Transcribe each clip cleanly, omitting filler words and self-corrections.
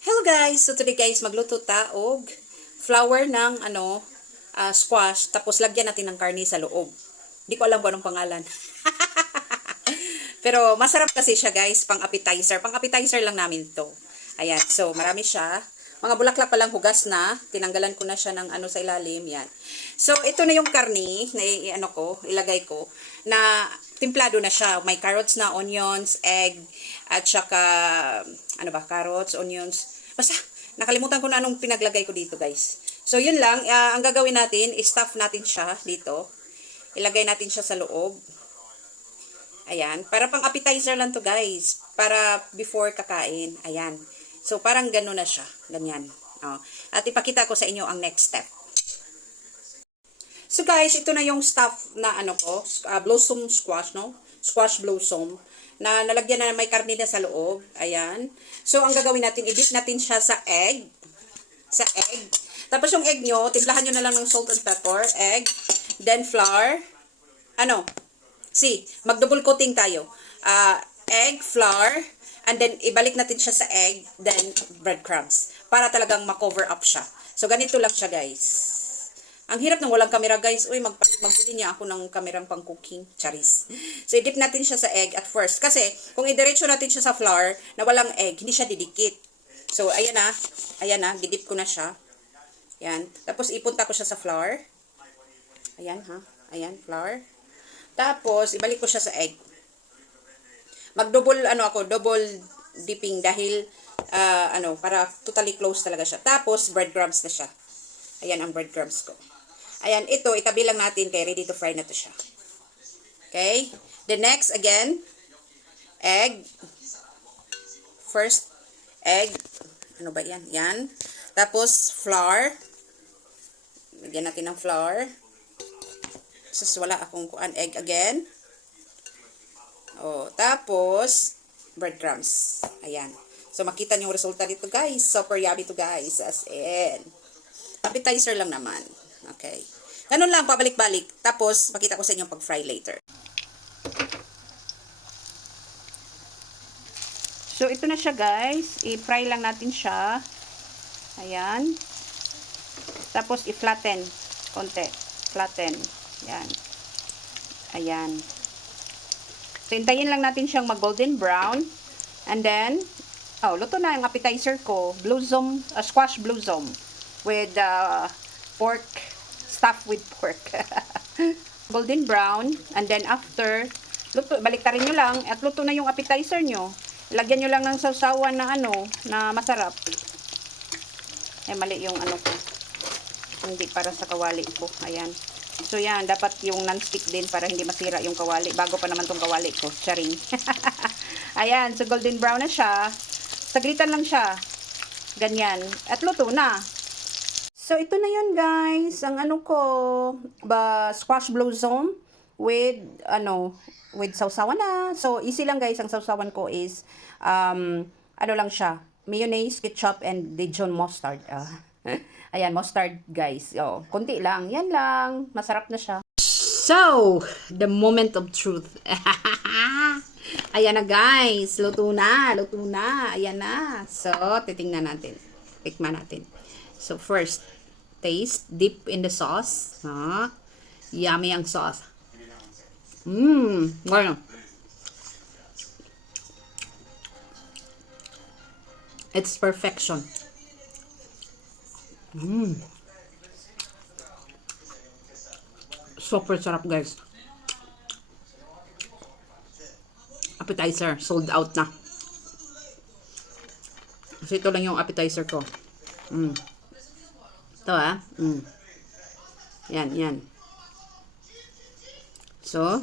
Hello guys! So today guys, magluto ta og flour ng squash, tapos lagyan natin ng karne sa loob. Di ko alam kung anong pangalan. Pero masarap kasi siya guys, pang appetizer. Pang appetizer lang namin to. Ayan, so marami siya. Mga bulaklak pa lang hugas na. Tinanggalan ko na siya ng sa ilalim. Yan. So ito na yung karne na ilagay ko na timplado na siya. May carrots na, onions, egg, at saka carrots, onions. Basta nakalimutan ko na anong pinaglagay ko dito, guys. So yun lang, ang gagawin natin, i-stuff natin siya dito. Ilagay natin siya sa loob. Ayan, para pang appetizer lang to, guys. Para before kakain. Ayan. So, parang gano'n na siya. Ganyan. Oh. At ipakita ko sa inyo ang next step. So, guys, ito na yung stuff na blossom squash, no? Squash blossom. Na nalagyan na may karne na sa loob. Ayan. So, ang gagawin natin, i-dip natin siya sa egg. Sa egg. Tapos yung egg nyo, timplahan nyo na lang ng salt and pepper. Egg. Then, flour. Mag-double coating tayo. Egg, flour, and then ibalik natin siya sa egg, then breadcrumbs. Para talagang ma-cover up siya. So, ganito lang siya, guys. Ang hirap nang walang camera, guys. Uy, magbili niya ako ng kamerang pang cooking. Charis. So, i-dip natin siya sa egg at first. Kasi, kung i-diretso natin siya sa flour na walang egg, hindi siya didikit. So, ayan na. Ayan na. Gidip ko na siya. Ayan. Tapos, ipunta ko siya sa flour. Ayan, ha. Ayan, flour. Tapos, ibalik ko siya sa egg. Mag-double, double dipping dahil, para totally close talaga siya. Tapos, breadcrumbs na siya. Ayan ang breadcrumbs ko. Ayan, ito, itabi lang natin kay ready to fry na to siya. Okay? The next, again, egg. First, egg. Ano ba yan? Yan. Tapos, flour. Lagyan natin ng flour. Sus, wala akong egg again. Tapos, breadcrumbs. Ayan. So, makita niyo yung resulta dito, guys. Super yummy to, guys. As in. Appetizer lang naman. Okay. Ganun lang, pabalik-balik. Tapos, makita ko sa inyo pag-fry later. So, ito na siya, guys. I-fry lang natin siya. Ayan. Tapos, i-flatten. Konti. Flatten. Ayan. Ayan. So, hintayin lang natin siyang mag-golden brown. And then, luto na yung appetizer ko. Blossom, squash blossom. With pork, stuffed with pork. Golden brown. And then, after, baliktarin nyo lang. At luto na yung appetizer nyo. Lagyan nyo lang ng sausawan na na masarap. Mali yung ko. Hindi para sa kawali ko. Ayan. So, yan. Dapat yung non-stick din para hindi masira yung kawali. Bago pa naman tong kawali ko. Charing. Ayan. So, golden brown na siya. Saglitan lang siya. Ganyan. At luto na. So, ito na yun, guys. Ang squash blossom with, with sausawan na. So, easy lang, guys. Ang sausawan ko is, lang siya. Mayonnaise, ketchup, and Dijon mustard. Ayan, mustard, guys. Konti lang. Yan lang. Masarap na siya. So, the moment of truth. Ayan na, guys. Luto na. Luto na. Ayan na. So, titingnan natin. Tikman natin. So, first, taste. Dip in the sauce. Yummy ang sauce. Bueno. It's perfection. Super sarap, guys. Appetizer, sold out na. Kasi ito lang yung appetizer ko. Ito Yan, yan. So,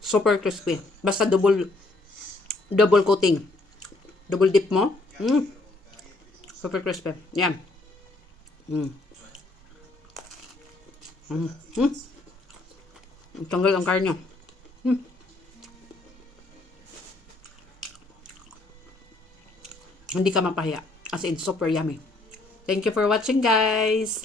super crispy. Basta double coating. Double dip mo. Super crispy. Yan. Tanggal ang karne. Hindi ka mapahiya. As in, super yummy. Thank you for watching, guys.